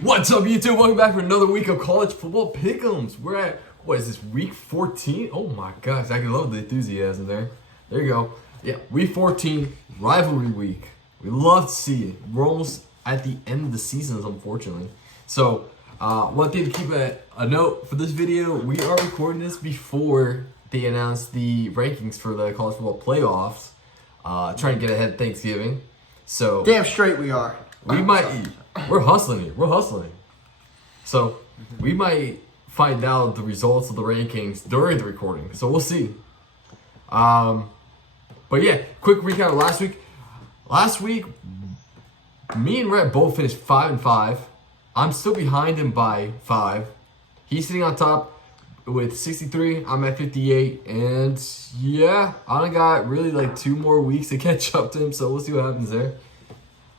What's up, YouTube? Welcome back for another week of college football pick'ems. We're at, what is this, week 14? Oh my gosh, I can love the enthusiasm there. There you go. Yeah, week 14, rivalry week. We love to see it. We're almost at the end of the seasons, unfortunately. So, one thing to keep a note for this video, we are recording this before they announce the rankings for the college football playoffs. Trying to get ahead of Thanksgiving. So damn straight we are. We're hustling it. We're hustling. So we might find out the results of the rankings during the recording. So we'll see. But yeah, quick recap of last week. Last week, me and Rhett both finished 5-5. I'm still behind him by 5. He's sitting on top with 63. I'm at 58. And yeah, I only got really like 2 more weeks to catch up to him. So we'll see what happens there.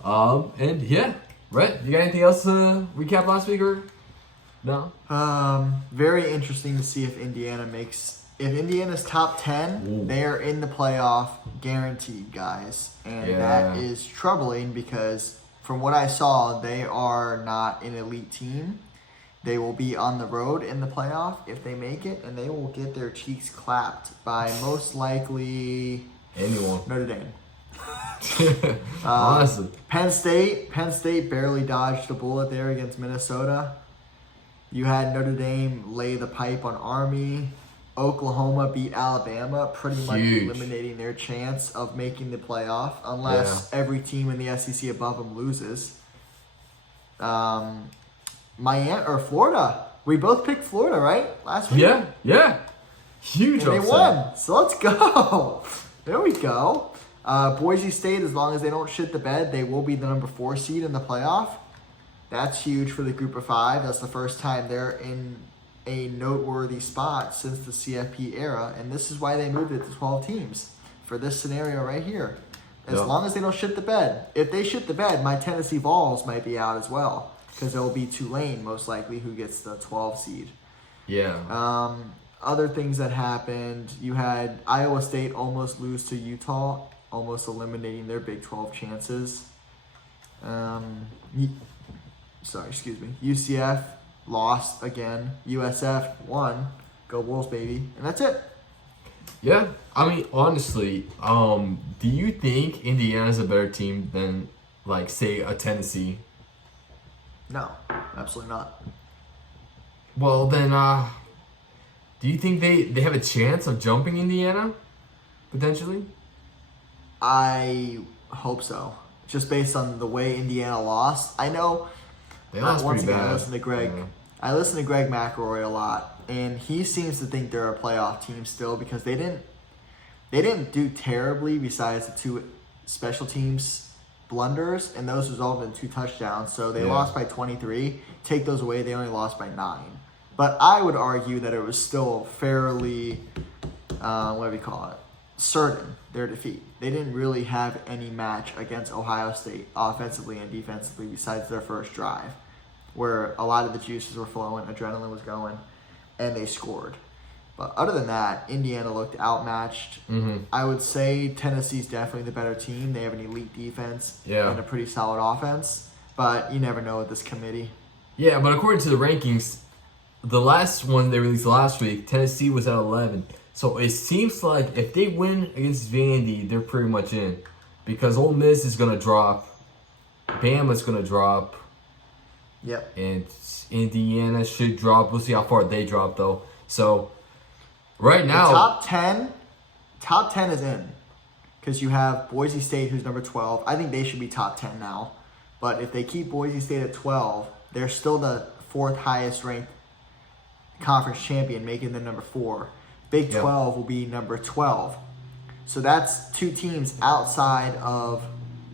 And yeah, Rhett, you got anything else to recap last week or no? Very interesting to see if Indiana's top 10, Ooh. they are in the playoff guaranteed, guys. And that is troubling because from what I saw, they are not an elite team. They will be on the road in the playoff if they make it, and they will get their cheeks clapped by most likely Anyone. Notre Dame. Honestly. Penn State barely dodged a bullet there against Minnesota. You had Notre Dame lay the pipe on Army. Oklahoma beat Alabama, pretty much eliminating their chance of making the playoff unless every team in the SEC above them loses. Florida. We both picked Florida, right? Last week? Yeah. Huge and upset. They won. So let's go. There we go. Boise State, as long as they don't shit the bed, they will be the number 4 seed in the playoff. That's huge for the group of 5. That's the first time they're in a noteworthy spot since the CFB era. And this is why they moved it to 12 teams for this scenario right here. As long as they don't shit the bed. If they shit the bed, my Tennessee Vols might be out as well. Because it will be Tulane, most likely, who gets the 12 seed. Yeah. Other things that happened, you had Iowa State almost lose to Utah, almost eliminating their Big 12 chances. UCF lost again. USF won. Go Wolves, baby. And that's it. Yeah. I mean, honestly, do you think Indiana's a better team than, like, say, a Tennessee? No, absolutely not. Well, then, do you think they have a chance of jumping Indiana, potentially? I hope so. Just based on the way Indiana lost. I know. They lost once pretty again, bad. I listen to Greg McElroy a lot, and he seems to think they're a playoff team still because they didn't do terribly besides the 2 special teams blunders, and those resulted in 2 touchdowns. So they lost by 23. Take those away, they only lost by 9. But I would argue that it was still fairly, certain, their defeat. They didn't really have any match against Ohio State offensively and defensively besides their first drive, where a lot of the juices were flowing, adrenaline was going, and they scored. But other than that, Indiana looked outmatched. Mm-hmm. I would say Tennessee's definitely the better team. They have an elite defense and a pretty solid offense, but you never know with this committee. Yeah, but according to the rankings, the last one they released last week, Tennessee was at 11. So it seems like if they win against Vandy, they're pretty much in. Because Ole Miss is going to drop. Bama's going to drop. Yep. And Indiana should drop. We'll see how far they drop, though. So, right now... The top 10 is in. Because you have Boise State, who's number 12. I think they should be top 10 now. But if they keep Boise State at 12, they're still the 4th highest ranked conference champion, making them number 4. Big 12 will be number 12. So that's 2 teams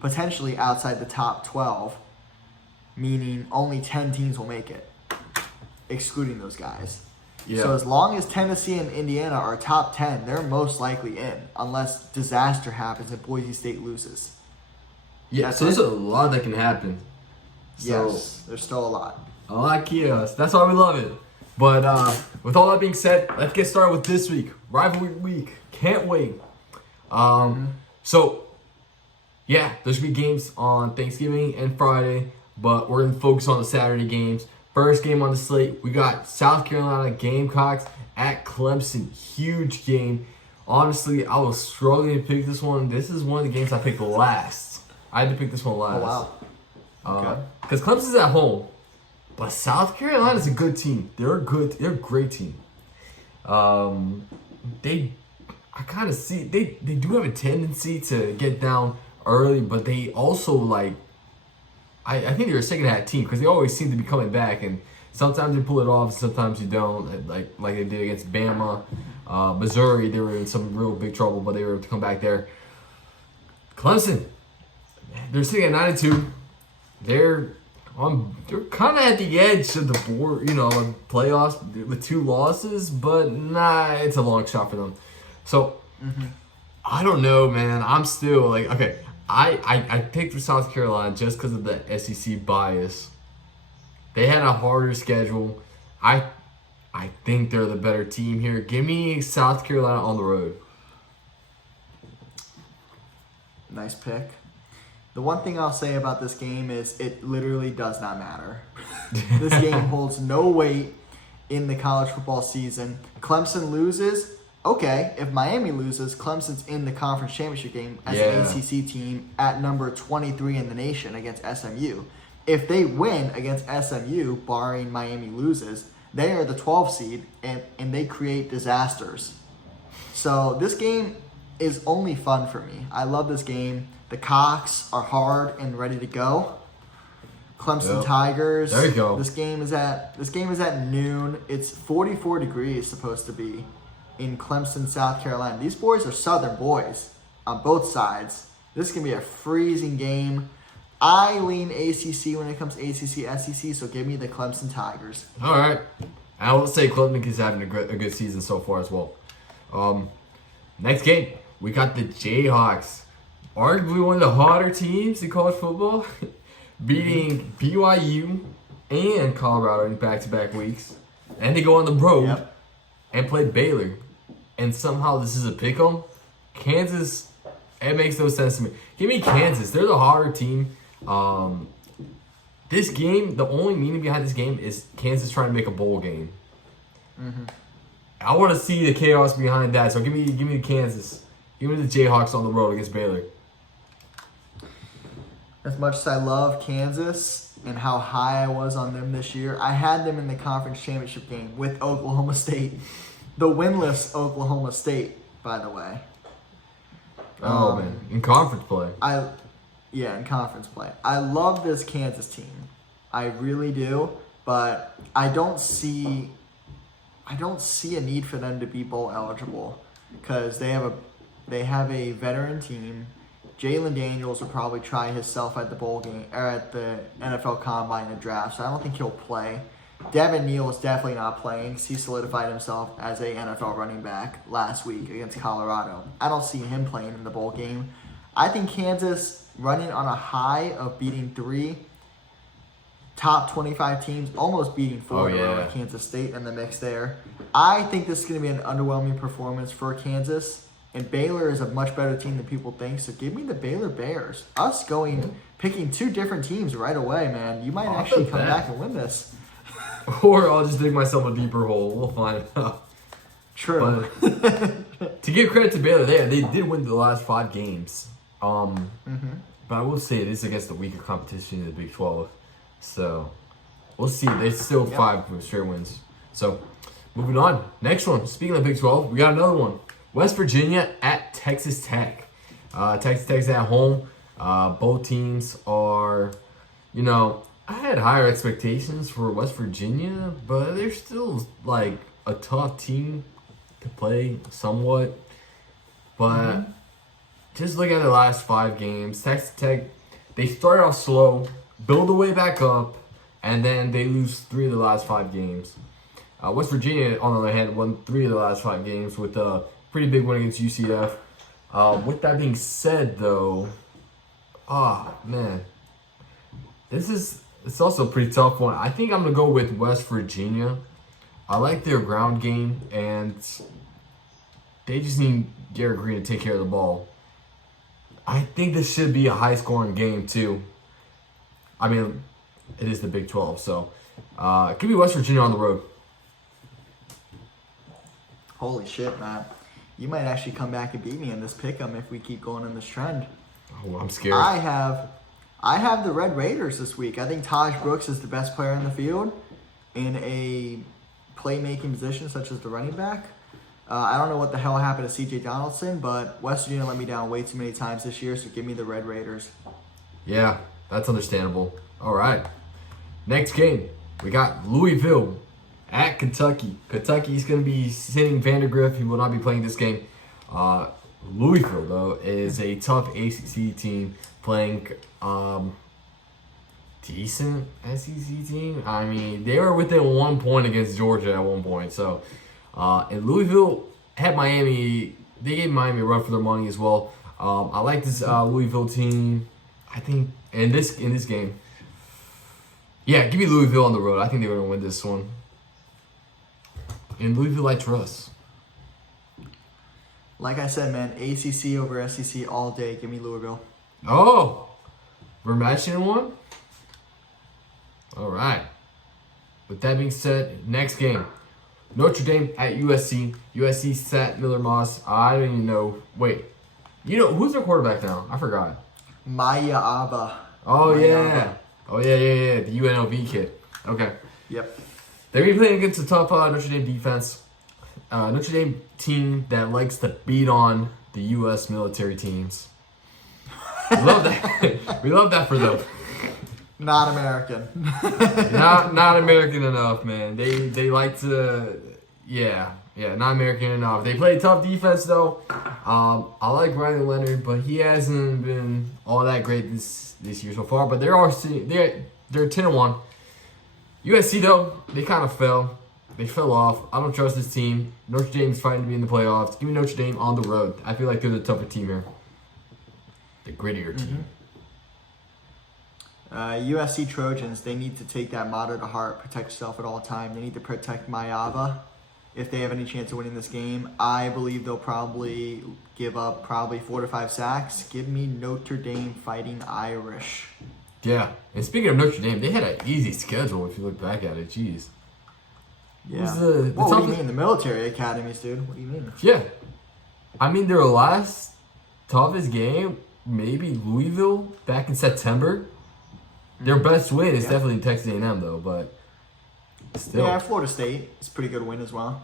potentially outside the top 12, meaning only 10 teams will make it, excluding those guys. Yeah. So as long as Tennessee and Indiana are top 10, they're most likely in, unless disaster happens and Boise State loses. Yeah, so there's a lot that can happen. Yes, there's still a lot. A lot of chaos. That's why we love it. But with all that being said, let's get started with this week. Rivalry week. Can't wait. So, yeah, there's going to be games on Thanksgiving and Friday. but we're going to focus on the Saturday games. First game on the slate, we got South Carolina Gamecocks at Clemson. Huge game. Honestly, I was struggling to pick this one. This is one of the games I picked last. I had to pick this one last. Oh, wow. Okay. Because Clemson's at home, but South Carolina's a good team. They're a great team. I kind of see they do have a tendency to get down early, but they also I think they're a second half team because they always seem to be coming back, and sometimes they pull it off, sometimes you don't. Like they did against Bama, Missouri, they were in some real big trouble, but they were able to come back there. Clemson, they're sitting at 9-2. They're kind of at the edge of the board, playoffs with 2 losses, but it's a long shot for them. So, I don't know, man. I'm still okay. I picked for South Carolina just because of the SEC bias. They had a harder schedule. I think they're the better team here. Give me South Carolina on the road. Nice pick. The one thing I'll say about this game is it literally does not matter. This game holds no weight in the college football season. Clemson loses. Okay, if Miami loses, Clemson's in the conference championship game as an ACC team at number 23 in the nation against SMU. If they win against SMU, barring Miami loses, they are the 12 seed and they create disasters. So this game is only fun for me. I love this game. The Cocks are hard and ready to go. Clemson Tigers. There you go. This game is at noon. It's 44 degrees supposed to be in Clemson, South Carolina. These boys are Southern boys on both sides. This is going to be a freezing game. I lean ACC when it comes to ACC, SEC, so give me the Clemson Tigers. All right. I will say Clemson is having a good season so far as well. Next game, we got the Jayhawks. Arguably one of the hotter teams in college football, beating BYU and Colorado in back-to-back weeks. And they go on the road and play Baylor. And somehow this is a pick-em. Kansas, it makes no sense to me. Give me Kansas. They're the harder team. This game, the only meaning behind this game is Kansas trying to make a bowl game. I want to see the chaos behind that. So give me Kansas. Give me the Jayhawks on the road against Baylor. As much as I love Kansas and how high I was on them this year, I had them in the conference championship game with Oklahoma State. The winless Oklahoma State, by the way. Oh, man. In conference play. In conference play. I love this Kansas team. I really do. But I don't see a need for them to be bowl eligible because they have a veteran team. Jalen Daniels will probably try himself at the bowl game or at the NFL Combine and draft, so I don't think he'll play. Devin Neal is definitely not playing because he solidified himself as a NFL running back last week against Colorado. I don't see him playing in the bowl game. I think Kansas running on a high of beating 3 top 25 teams, almost beating 4 with Kansas State in the mix there. I think this is going to be an underwhelming performance for Kansas. And Baylor is a much better team than people think, so give me the Baylor Bears. Us picking 2 different teams right away, man. You might actually come back and win this. Or I'll just dig myself a deeper hole. We'll find out. True. But to give credit to Baylor, they did win the last 5 games. But I will say it is against the weaker competition in the Big 12. So we'll see. They still 5 straight wins. So moving on. Next one. Speaking of Big 12, we got another one. West Virginia at Texas Tech. Texas Tech's at home. Both teams are, I had higher expectations for West Virginia, but they're still a tough team to play somewhat. But just look at the last 5 games. Texas Tech, they start off slow, build their way back up, and then they lose 3 of the last 5 games. West Virginia, on the other hand, won 3 of the last 5 games with pretty big win against UCF. With that being said, though, man, it's also a pretty tough one. I think I'm gonna go with West Virginia. I like their ground game, and they just need Garrett Green to take care of the ball. I think this should be a high-scoring game too. I mean, it is the Big 12. So, give me West Virginia on the road. Holy shit, Matt. You might actually come back and beat me in this pick'em if we keep going in this trend. Oh, I'm scared. I have the Red Raiders this week. I think Taj Brooks is the best player in the field in a playmaking position such as the running back. I don't know what the hell happened to C.J. Donaldson, but West Virginia let me down way too many times this year, so give me the Red Raiders. Yeah, that's understandable. All right. Next game, we got Louisville at Kentucky. Kentucky's going to be sitting Vandergriff. He will not be playing this game. Louisville, though, is a tough ACC team playing decent SEC team. I mean, they were within 1 point against Georgia at one point. So, and Louisville had Miami. They gave Miami a run for their money as well. I like this Louisville team. I think in this game, yeah, give me Louisville on the road. I think they're going to win this one. And Louisville, I trust. Like I said, man, ACC over SEC all day. Give me Louisville. Oh, we're matching one? All right. With that being said, next game. Notre Dame at USC. USC sat Miller Moss. I don't even know. Wait. You know, who's their quarterback now? I forgot. Maya Abba. Oh, Maya yeah. Abba. Oh, yeah. The UNLV kid. Okay. Yep. They're going to be playing against a tough Notre Dame defense. Notre Dame team that likes to beat on the U.S. military teams. We love that. We love that for them. Not American. not American enough, man. They like to, yeah, not American enough. They play tough defense though. I like Ryan Leonard, but he hasn't been all that great this year so far. But they're 10-1. USC though, they kind of fell. They fell off. I don't trust this team. Notre Dame's fighting to be in the playoffs. Give me Notre Dame on the road. I feel like they're the tougher team here. The grittier team. USC Trojans, they need to take that motto to heart. Protect yourself at all time. They need to protect Mayava if they have any chance of winning this game. I believe they'll probably give up 4 to 5 sacks. Give me Notre Dame Fighting Irish. Yeah. And speaking of Notre Dame, they had an easy schedule if you look back at it. Jeez. Yeah. What do you mean? The military academies, dude. What do you mean? Yeah. I mean, their last toughest game, maybe Louisville back in September. Their best win is definitely Texas A&M, though, but still. Yeah, Florida State. It's a pretty good win as well.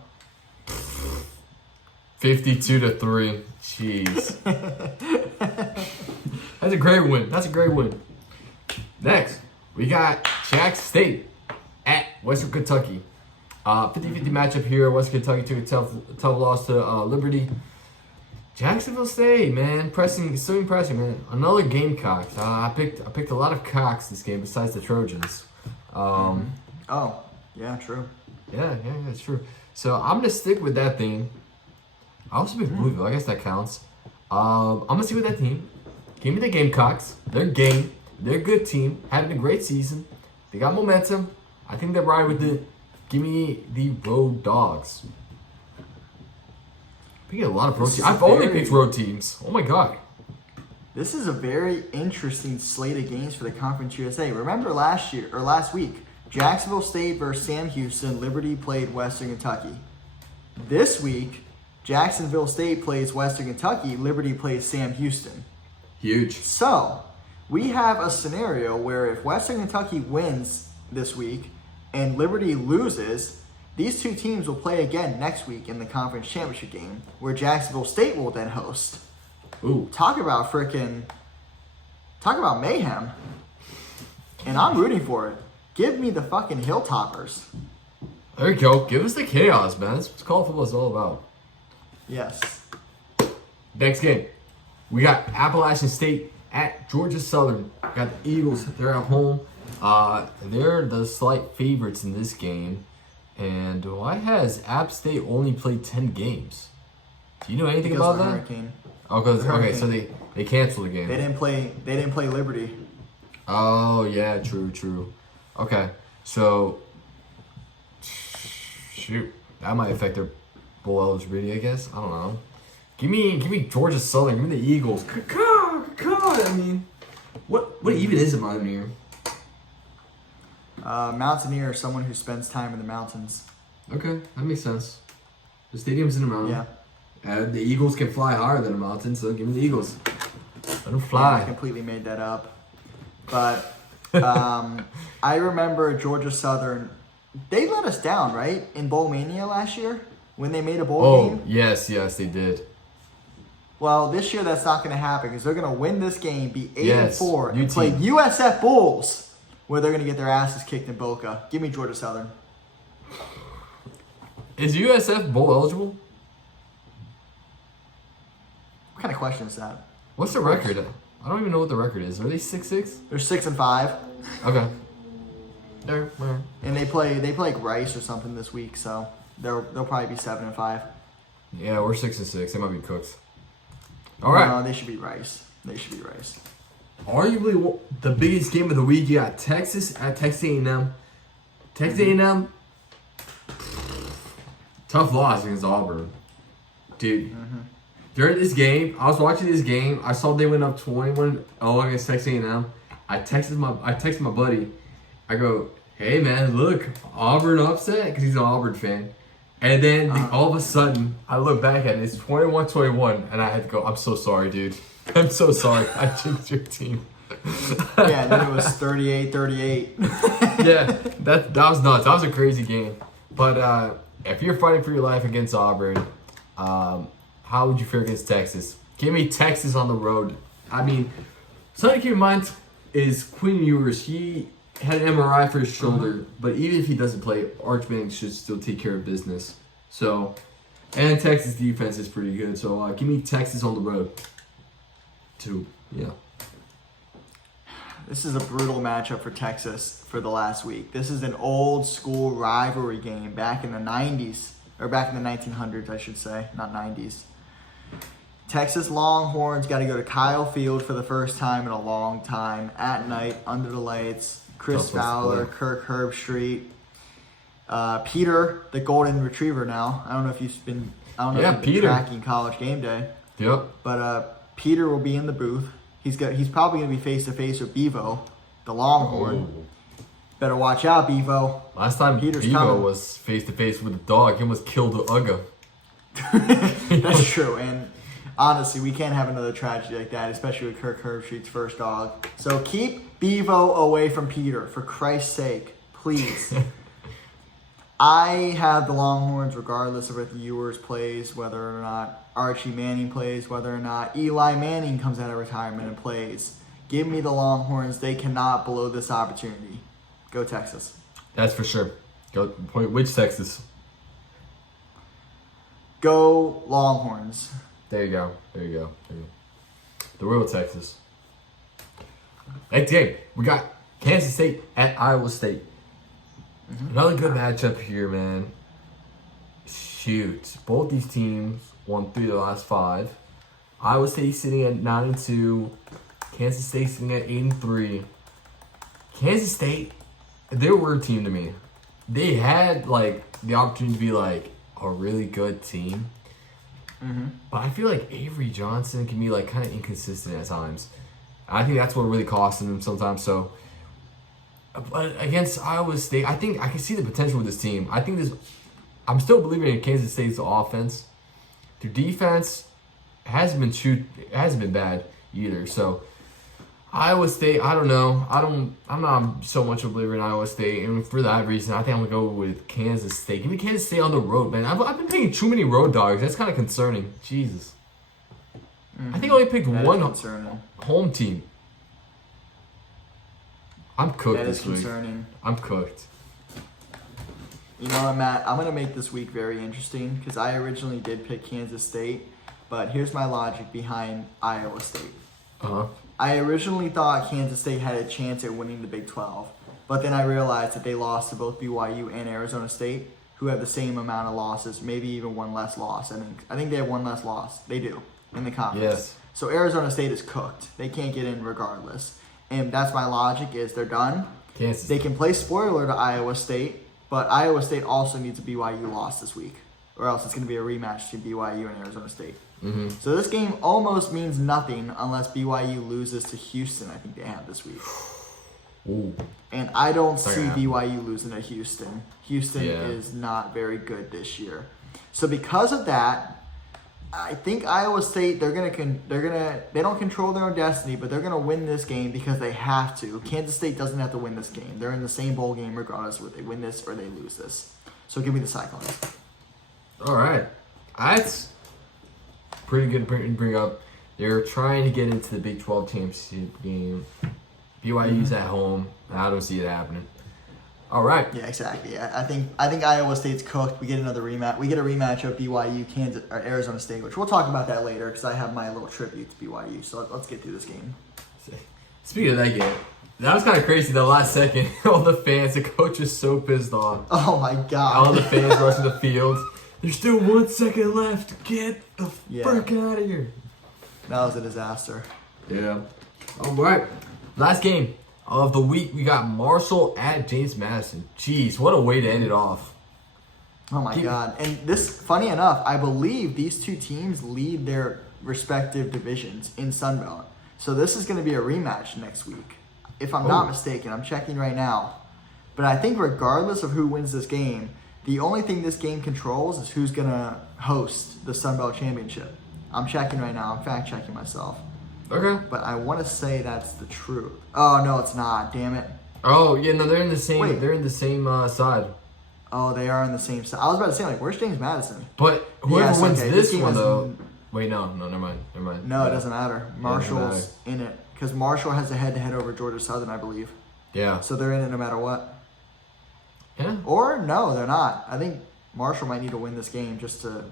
52-3. Jeez. That's a great win. Next, we got Jackson State at Western Kentucky. 50-50 matchup here. Western Kentucky took a tough loss to Liberty. Jacksonville State, man, so impressive, man. Another Gamecocks. I picked a lot of cocks this game besides the Trojans. Oh, yeah, true. Yeah, that's true. So I'm gonna stick with that theme. I also picked Louisville. I guess that counts. I'm gonna stick with that team. Give me the Gamecocks. They're game. They're a good team. Having a great season. They got momentum. I think they're right with it. Give me the Road Dogs. We get a lot of pro teams. I've only picked road teams. Oh my god. This is a very interesting slate of games for the Conference USA. Remember last week, Jacksonville State versus Sam Houston, Liberty played Western Kentucky. This week, Jacksonville State plays Western Kentucky, Liberty plays Sam Houston. Huge. So, we have a scenario where if Western Kentucky wins this week and Liberty loses, these two teams will play again next week in the conference championship game, where Jacksonville State will then host. Ooh. Talk about mayhem. And I'm rooting for it. Give me the fucking Hilltoppers. There you go. Give us the chaos, man. That's what college football is all about. Yes. Next game. We got Appalachian State at Georgia Southern. Got the Eagles. They're at home. They're the slight favorites in this game. And why has App State only played 10 games? Do you know anything about that? Hurricane. Oh, okay, so they canceled the game. They didn't play Liberty. Oh yeah, true. Okay, so shoot, that might affect their bowl eligibility, I guess. I don't know. Give me Georgia Southern. Give me the Eagles. God, I mean, what even is it around here? Mountaineer is someone who spends time in the mountains. Okay, that makes sense. The stadium's in the mountain. Yeah. And the Eagles can fly higher than a mountain, so give me the Eagles. Let them Yeah, fly. I completely made that up. But I remember Georgia Southern, they let us down, right? In Bowl Mania last year when they made a bowl game. Yes, they did. Well, this year that's not going to happen because they're going to win this game, be 8-4, and UT. play USF Bulls, where they're going to get their asses kicked in Boca. Give me Georgia Southern. Is USF bowl eligible? What kind of question is that? What's the record? I don't even know what the record is. Are they 6-6? They're 6-5, Okay. and they play like Rice or something this week, so they'll probably be 7-5. Yeah, we're 6-6. They might be cooked. All right. No, they should be Rice. Arguably the biggest game of the week. You got Texas at Texas A&M. Texas A&M. Tough loss against Auburn, dude. During this game, I was watching this game. I saw they went up 21-0 against Texas A&M. I texted my buddy. I go, hey man, look, Auburn upset, because he's an Auburn fan. And then all of a sudden, I look back at it. It's 21-21, and I had to go, I'm so sorry, dude. I'm so sorry. I jinxed your team. Yeah, and then it was 38-38. Yeah, that was nuts. That was a crazy game. But if you're fighting for your life against Auburn, how would you fare against Texas? Give me Texas on the road. I mean, something to keep in mind is Quinn Ewers. He had an MRI for his shoulder, but even if he doesn't play, Arch Manning should still take care of business. So, and Texas defense is pretty good. So, give me Texas on the road. Yeah. This is a brutal matchup for Texas for the last week. This is an old school rivalry game back in the 90s, or back in the 1900s, I should say, not 90s. Texas Longhorns got to go to Kyle Field for the first time in a long time at night under the lights. Chris Fowler, Kirk Herbstreit, Peter, the golden retriever now. I don't know if you've been tracking College Game Day. Yep. But Peter will be in the booth. He's probably going to be face to face with Bevo, the Longhorn. Oh. Better watch out, Bevo. Last time Peter's Bevo coming. was face to face with a dog, he almost killed the Ugga. That's true, and honestly, we can't have another tragedy like that, especially with Kirk Herbstreit's first dog. So keep Bevo away from Peter, for Christ's sake, please. I have the Longhorns regardless of if Ewers plays, whether or not Archie Manning plays, whether or not Eli Manning comes out of retirement and plays. Give me the Longhorns. They cannot blow this opportunity. Go Texas. That's for sure. Go point. Which Texas? Go Longhorns. There you go. The real Texas. Next game, we got Kansas State at Iowa State. Another good matchup here, man. Shoot. Both these teams won 3 of the last 5. Iowa State sitting at 9-2. Kansas State sitting at 8-3. Kansas State, they're a weird team to me. They had the opportunity to be a really good team. But I feel like Avery Johnson can be kind of inconsistent at times. I think that's what really costing them sometimes. So, but against Iowa State, I think I can see the potential with this team. I'm still believing in Kansas State's offense. Their defense hasn't been bad either. So Iowa State, I don't know. I'm not so much a believer in Iowa State, and for that reason, I think I'm gonna go with Kansas State. Give me Kansas State on the road, man. I've been picking too many road dogs. That's kind of concerning. Jesus. I think I only picked one home team. I'm cooked this week. Concerning. I'm cooked. You know what, Matt? I'm going to make this week very interesting because I originally did pick Kansas State, but here's my logic behind Iowa State. I originally thought Kansas State had a chance at winning the Big 12, but then I realized that they lost to both BYU and Arizona State, who have the same amount of losses, maybe even one less loss. I think they have one less loss. They do in the conference. Yes. So Arizona State is cooked. They can't get in regardless. And that's my logic is they're done. Kansas. They can play spoiler to Iowa State, but Iowa State also needs a BYU loss this week, or else it's going to be a rematch between BYU and Arizona State. So this game almost means nothing unless BYU loses to Houston, I think they have this week. Ooh. And I don't It's not see gonna happen. BYU losing to Houston. Houston Yeah. is not very good this year. So because of that, I think Iowa State they don't control their own destiny, but they're gonna win this game because they have to. Kansas State doesn't have to win this game. They're in the same bowl game regardless of whether they win this or they lose this. So give me the Cyclones. All right. That's pretty good to bring up. They're trying to get into the Big 12 championship game. BYU's at home. I don't see it happening. All right. Yeah, exactly. I think Iowa State's cooked. We get another rematch. We get a rematch of BYU, Kansas, or Arizona State, which we'll talk about that later because I have my little tribute to BYU. So let's get through this game. Speaking of that game, that was kind of crazy. The last second, all the fans, the coach was so pissed off. Oh my god! All the fans rushing the field. There's still 1 second left. Get the frick out of here. That was a disaster. Yeah. All right. Last game of the week, we got Marshall at James Madison. Jeez, what a way to end it off. Oh my god. And this, funny enough, I believe these two teams lead their respective divisions in Sunbelt. So this is going to be a rematch next week. If I'm not mistaken, I'm checking right now. But I think regardless of who wins this game, the only thing this game controls is who's going to host the Sunbelt Championship. I'm checking right now. I'm fact checking myself. Okay. But I want to say that's the truth. Oh, no, it's not. Damn it. Oh, yeah, no, they're in the same. Wait. They're in the same side. Oh, they are on the same side. I was about to say, like, where's James Madison? But whoever Yes, wins okay, this game one, has- though. Wait, no, never mind. No, it doesn't matter. doesn't Marshall's in it. Because Marshall has a head-to-head over Georgia Southern, I believe. Yeah. So they're in it no matter what. Yeah. Or, no, they're not. I think Marshall might need to win this game just to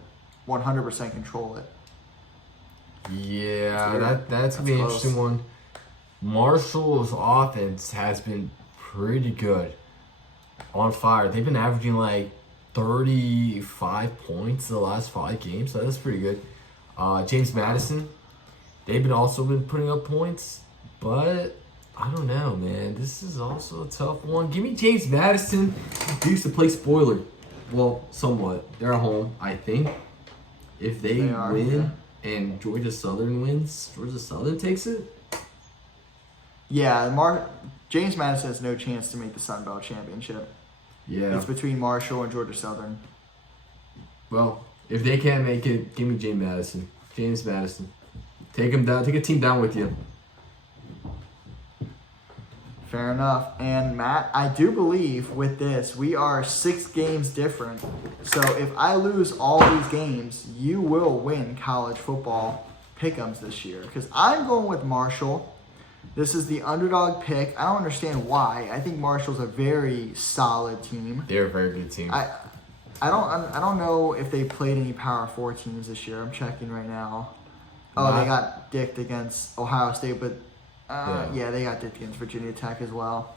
100% control it. Yeah, that's gonna be an close. interesting one. Marshall's offense has been pretty good. On fire. They've been averaging like 35 points the last 5 games, so that's pretty good. James Madison, they've been putting up points, but I don't know, man. This is also a tough one. Give me James Madison. They used to play spoiler. Well, somewhat. They're at home, I think. If they win and Georgia Southern wins, Georgia Southern takes it? Yeah, James Madison has no chance to make the Sun Belt Championship. Yeah. It's between Marshall and Georgia Southern. Well, if they can't make it, give me James Madison. James Madison. Take him down. Take a team down with you. Fair enough. And Matt, I do believe with this, we are 6 games different. So if I lose all these games, you will win college football pick'ems this year. Because I'm going with Marshall. This is the underdog pick. I don't understand why. I think Marshall's a very solid team. They're a very good team. I don't know if they played any Power 4 teams this year. I'm checking right now. Oh, they got dicked against Ohio State, but yeah, they got dicked against Virginia Tech as well.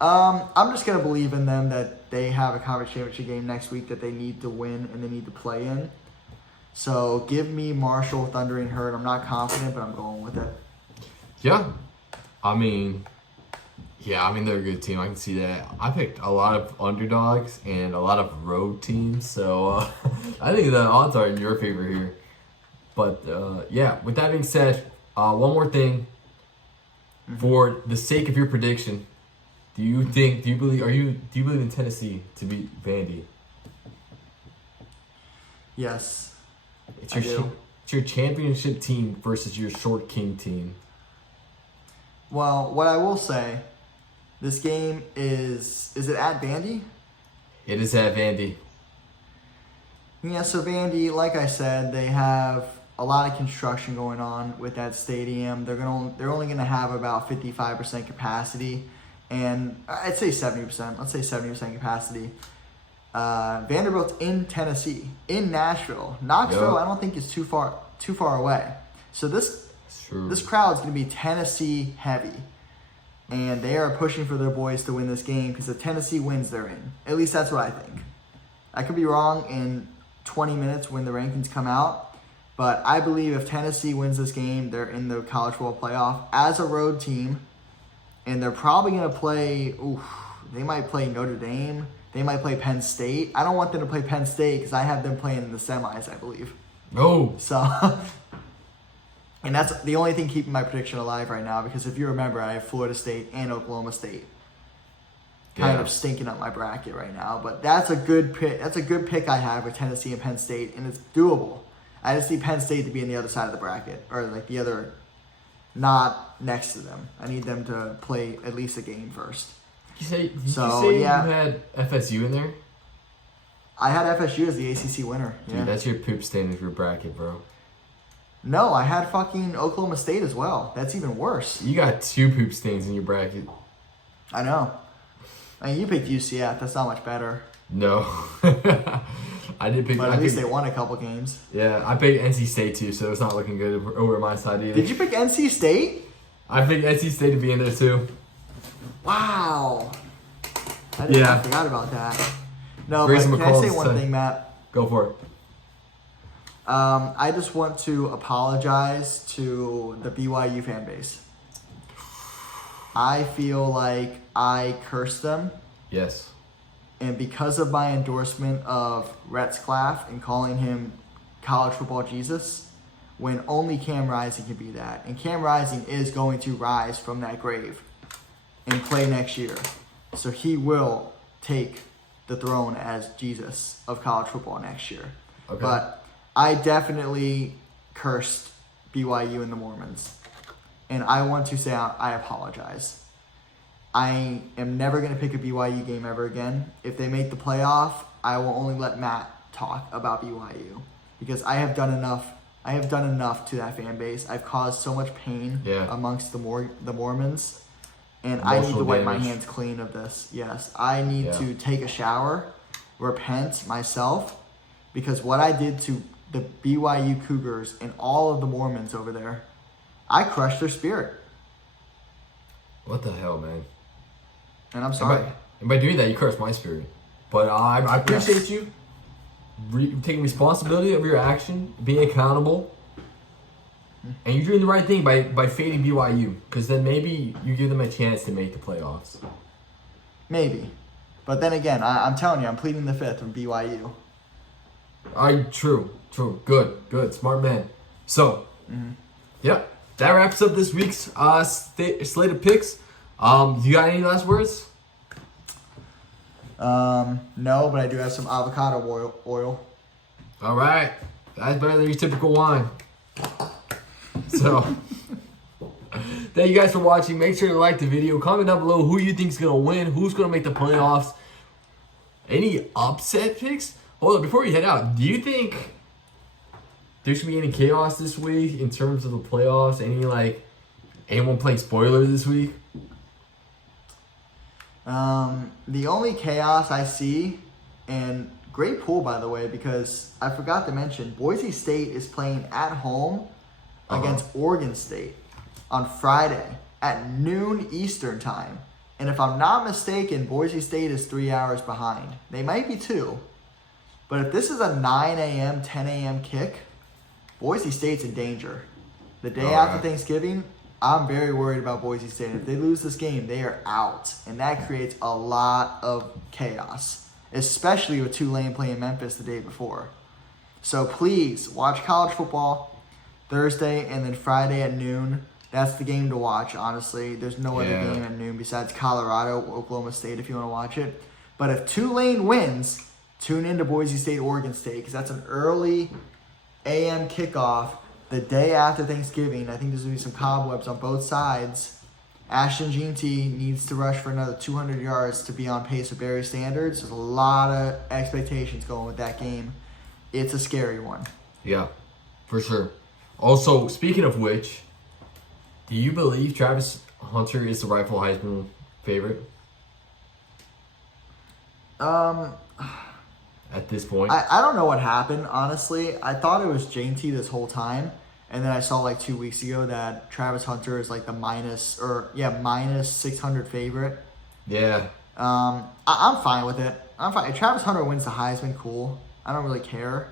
I'm just gonna believe in them that they have a conference championship game next week that they need to win and they need to play in. So give me Marshall, Thundering Herd. I'm not confident, but I'm going with it. Yeah. I mean, they're a good team. I can see that. I picked a lot of underdogs and a lot of road teams, so I think the odds are in your favor here. But yeah, with that being said, one more thing. For the sake of your prediction, do you believe in Tennessee to beat Vandy? Yes, It's I do. It's your championship team versus your short king team. Well, what I will say, this game is it at Vandy? It is at Vandy. Yeah, so Vandy, like I said, they have a lot of construction going on with that stadium. They're only gonna have about 55% capacity, and I'd say 70%. Let's say 70% capacity. Vanderbilt's in Tennessee, in Nashville. Knoxville, Yep. I don't think is too far away. So That's true. this crowd's gonna be Tennessee heavy, and they are pushing for their boys to win this game because if Tennessee wins, they're in. At least that's what I think. I could be wrong in 20 minutes when the rankings come out. But I believe if Tennessee wins this game, they're in the college football playoff as a road team. And they're probably going to play, they might play Notre Dame. They might play Penn State. I don't want them to play Penn State because I have them playing in the semis, I believe. No. So And that's the only thing keeping my prediction alive right now, because if you remember, I have Florida State and Oklahoma State kind of stinking up my bracket right now. But that's a good pick. That's a good pick I have with Tennessee and Penn State, and it's doable. I just need Penn State to be on the other side of the bracket, or like the other, not next to them. I need them to play at least a game first. Did you say you had FSU in there? I had FSU as the ACC winner. Dude, that's your poop stain of your bracket, bro. No, I had fucking Oklahoma State as well. That's even worse. You got 2 poop stains in your bracket. I know. I mean, you picked UCF. That's not much better. No. I did pick... But at least they won a couple games. Yeah, I picked NC State too, so it's not looking good over my side either. Did you pick NC State? I picked NC State to be in there too. Wow. I forgot about that. No, Grayson but can I say McCall's one thing, Matt? Go for it. I just want to apologize to the BYU fan base. I feel like I cursed them. Yes. And because of my endorsement of Retzlaff and calling him college football Jesus, when only Cam Rising can be that. And Cam Rising is going to rise from that grave and play next year. So he will take the throne as Jesus of college football next year. Okay. But I definitely cursed BYU and the Mormons. And I want to say I apologize. I am never going to pick a BYU game ever again. If they make the playoff, I will only let Matt talk about BYU. Because I have done enough. I have done enough to that fan base. I've caused so much pain amongst the Mormons. And I need to wipe my hands clean of this. Yes, I need to take a shower, repent myself, because what I did to the BYU Cougars and all of the Mormons over there, I crushed their spirit. What the hell, man? And I'm sorry. And by doing that, you crushed my spirit. But I appreciate you taking responsibility of your action, being accountable. And you're doing the right thing by fading BYU, because then maybe you give them a chance to make the playoffs. Maybe. But then again, I'm telling you, I'm pleading the fifth from BYU. True. Good. Smart man. So, yeah, that wraps up this week's slate of picks. You got any last words? No, but I do have some avocado oil. All right. That's better than your typical wine. So, thank you guys for watching. Make sure to like the video. Comment down below who you think is going to win. Who's going to make the playoffs. Any upset picks? Hold on, before we head out, do you think there should be any chaos this week in terms of the playoffs? Anyone playing spoiler this week? The only chaos I see, and great pool, by the way, because I forgot to mention, Boise State is playing at home against Oregon State on Friday at noon Eastern time. And if I'm not mistaken, Boise State is 3 hours behind. They might be 2. But if this is a 9 a.m., 10 a.m. kick, Boise State's in danger. The day after Thanksgiving, I'm very worried about Boise State. If they lose this game, they are out. And that creates a lot of chaos, especially with Tulane playing Memphis the day before. So please, watch college football Thursday and then Friday at noon. That's the game to watch, honestly. There's no other game at noon besides Colorado, Oklahoma State if you want to watch it. But if Tulane wins, tune into Boise State, Oregon State, because that's an early a.m. kickoff the day after Thanksgiving. I think there's going to be some cobwebs on both sides. Ashton Jeanty needs to rush for another 200 yards to be on pace with Barry Standards. There's a lot of expectations going with that game. It's a scary one. Yeah, for sure. Also, speaking of which, do you believe Travis Hunter is the rightful Heisman favorite? At this point? I don't know what happened, honestly. I thought it was Jeanty this whole time. And then I saw 2 weeks ago that Travis Hunter is the minus 600 favorite. Yeah. I'm fine with it. I'm fine. If Travis Hunter wins the Heisman, cool. I don't really care.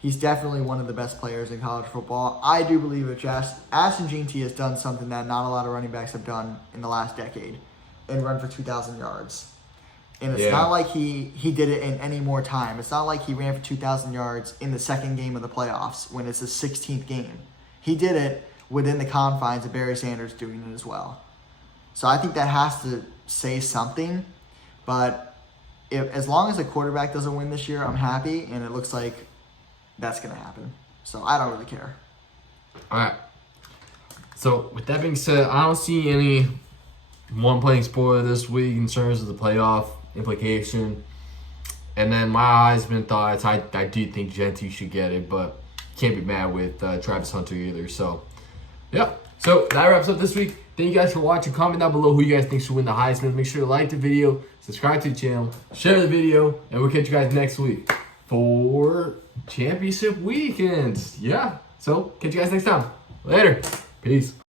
He's definitely one of the best players in college football. I do believe that Ashton Jeanty has done something that not a lot of running backs have done in the last decade and run for 2,000 yards. And it's not like he did it in any more time. It's not like he ran for 2,000 yards in the second game of the playoffs when it's the 16th game. he did it within the confines of Barry Sanders doing it as well. So I think that has to say something. But as long as a quarterback doesn't win this year, I'm happy, and it looks like that's going to happen. So I don't really care. All right. So with that being said, I don't see any one playing spoiler this week in terms of the playoff implication. And then my Heisman thoughts, I do think Genty should get it, but can't be mad with Travis Hunter either. So, yeah. So that wraps up this week. Thank you guys for watching. Comment down below who you guys think should win the Heisman. Make sure to like the video, subscribe to the channel, share the video, and we'll catch you guys next week for championship weekend. Yeah. So catch you guys next time. Later. Peace.